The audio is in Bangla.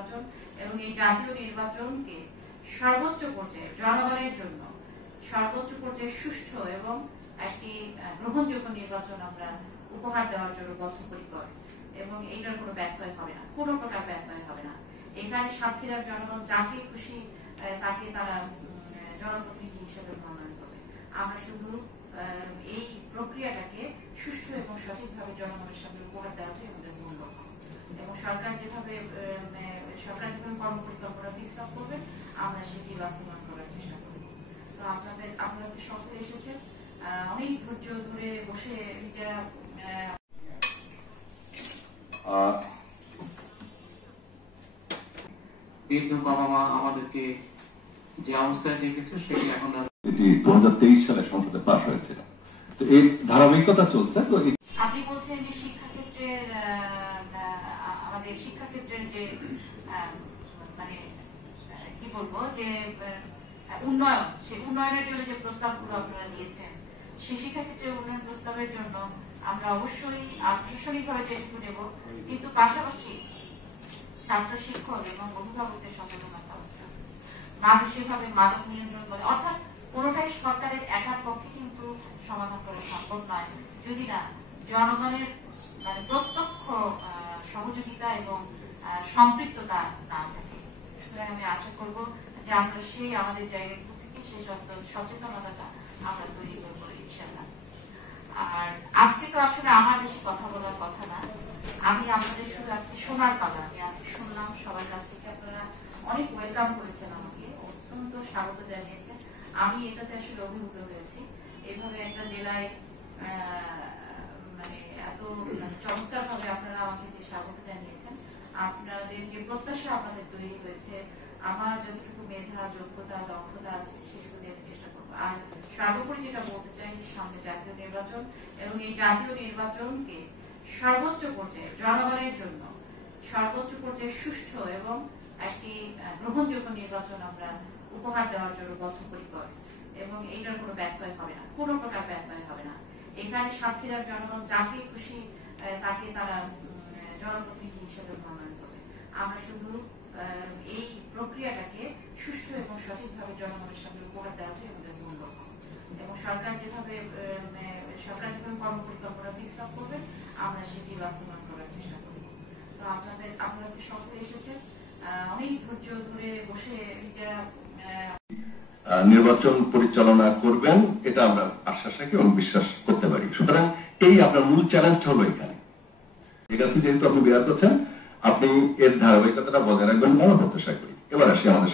নির্বাচন এবং এই জাতীয় নির্বাচনকে সর্বোচ্চ পর্যায়ে জনগণের জন্য সর্বোচ্চ পর্যায়ে সুষ্ঠু এবং একটি গ্রহণযোগ্য নির্বাচন আমরা উপহার দেওয়ার জন্য বদ্ধপরিকর এবং এইটার কোনো ব্যত্যয় হবে না, কোনো প্রকার ব্যত্যয় হবে না। এখানে সাতক্ষীরার জনগণ যাকে খুশি তাকে তারা জনপ্রতিনিধি হিসেবে মনোনয়ন করবে। আমরা শুধু এই প্রক্রিয়াটাকে সুষ্ঠু এবং সঠিকভাবে জনগণের সামনে উপহার দেওয়াটাই আমাদের মূল লক্ষ্য এবং সরকার যেভাবে কর্ম পরিকল্পনা ফিক্স আপ করবে আমরা সেটি বাস্তবায়ন করার চেষ্টা করব। তো আপনারা সকলে এসেছেন, অনেক ধৈর্য ধরে বসে নিজেরা বাবা মা আমাদেরকে যে অবস্থায় দেখেছে সেটি এখন এটি 2023 সালে সংসদে পাশ হয়েছিল। তো এই ধারাবাহিকতা চলছে। তো আপনি বলছেন যে শিক্ষাক্ষেত্রের আমাদের শিক্ষাক্ষেত্রের যে মানে কি বলবো যে উন্নয়ন, সেই উন্নয়নের জন্য যে প্রস্তাবগুলো আপনারা দিয়েছেন সেই শিক্ষাক্ষেত্রের উন্নয়ন প্রস্তাবের জন্য আমরা অবশ্যই প্রশাসনিকভাবে যেটুকু নেব, কিন্তু পাশাপাশি ছাত্র শিক্ষক এবং অভিভাবকদের সচেতনতা মানসিকভাবে মাদক নিয়ন্ত্রণ বলে, অর্থাৎ কোনোটাই সরকারের একার পক্ষে কিন্তু সমাধান করা সম্ভব নয় যদি না জনগণের মানে প্রত্যক্ষ সহযোগিতা এবং সম্পৃক্ততা না থাকে। সুতরাং আমি আশা করব যে আমরা সেই আমাদের জায়গাগুলো থেকে সেই সচেতনতাটা আমরা তৈরি করবো ইনশাআল্লাহ। আর আজকে তো আসলে আমার বেশি কথা বলার কথা না, আমি আপনাদের শুধু আজকে শোনার পালা, আমি আজকে শুনলাম সবার কাছ থেকে, আপনারা অনেক ওয়েলকাম করেছেন, আমাকে অত্যন্ত স্বাগত জানিয়েছেন। আমি এটাতে আসলে অভিভূত হয়েছি, এইভাবে একটা জেলায় মানে এত চমৎকার ভাবে আপনারা আমাকে যে স্বাগত জানিয়েছেন, আপনাদের যে প্রত্যাশা আপনাদের তৈরি হয়েছে, আমার যতটুকু মেধা যোগ্যতা দক্ষতা আছে সেটুকু দেওয়ার চেষ্টা করবো। আর সর্বোপরি যেটা বলতে চাই যে সামনে জাতীয় নির্বাচন এবং এই জাতীয় নির্বাচনকে সর্বোচ্চ পর্যায়ে জনগণের জন্য সর্বোচ্চ পর্যায়ে সুষ্ঠু এবং একটি গ্রহণযোগ্য নির্বাচন আমরা উপহার দেওয়ার জন্য বদ্ধপরিকর এবং এইটার কোনো ব্যত্যয় হবে না, কোনো প্রকার ব্যত্যয় হবে না। এখানে সাতক্ষীরার জনগণ যাকে খুশি তাকে তারা জনপ্রতিনিধি হিসেবে মনোনয়ন করবে। আমরা শুধু এই প্রক্রিয়াটাকে সুষ্ঠু এবং সঠিকভাবে জনগণের সামনে উপহার দেওয়াটাই আমাদের মূল লক্ষ্য এবং সরকার যেভাবে কর্ম পরিকল্পনা ফিক্স আপ করবে আমরা সেটি বাস্তবায়ন করার চেষ্টা করব। তো আপনারা সকলে এসেছেন, অনেক ধৈর্য ধরে বসে নিজেরা নির্বাচন পরিচালনা করবেন, এটা আমরা আশ্বাস রাখি এবং বিশ্বাস করতে পারি। সুতরাং এই আপনার মূল চ্যালেঞ্জটা হলো এখানে। ঠিক আছে, যেহেতু আপনি বিয়ার করছেন, আপনি এর ধারাবাহিকতাটা বজায় রাখবেন আমরা প্রত্যাশা করি। এবার আসি আমাদের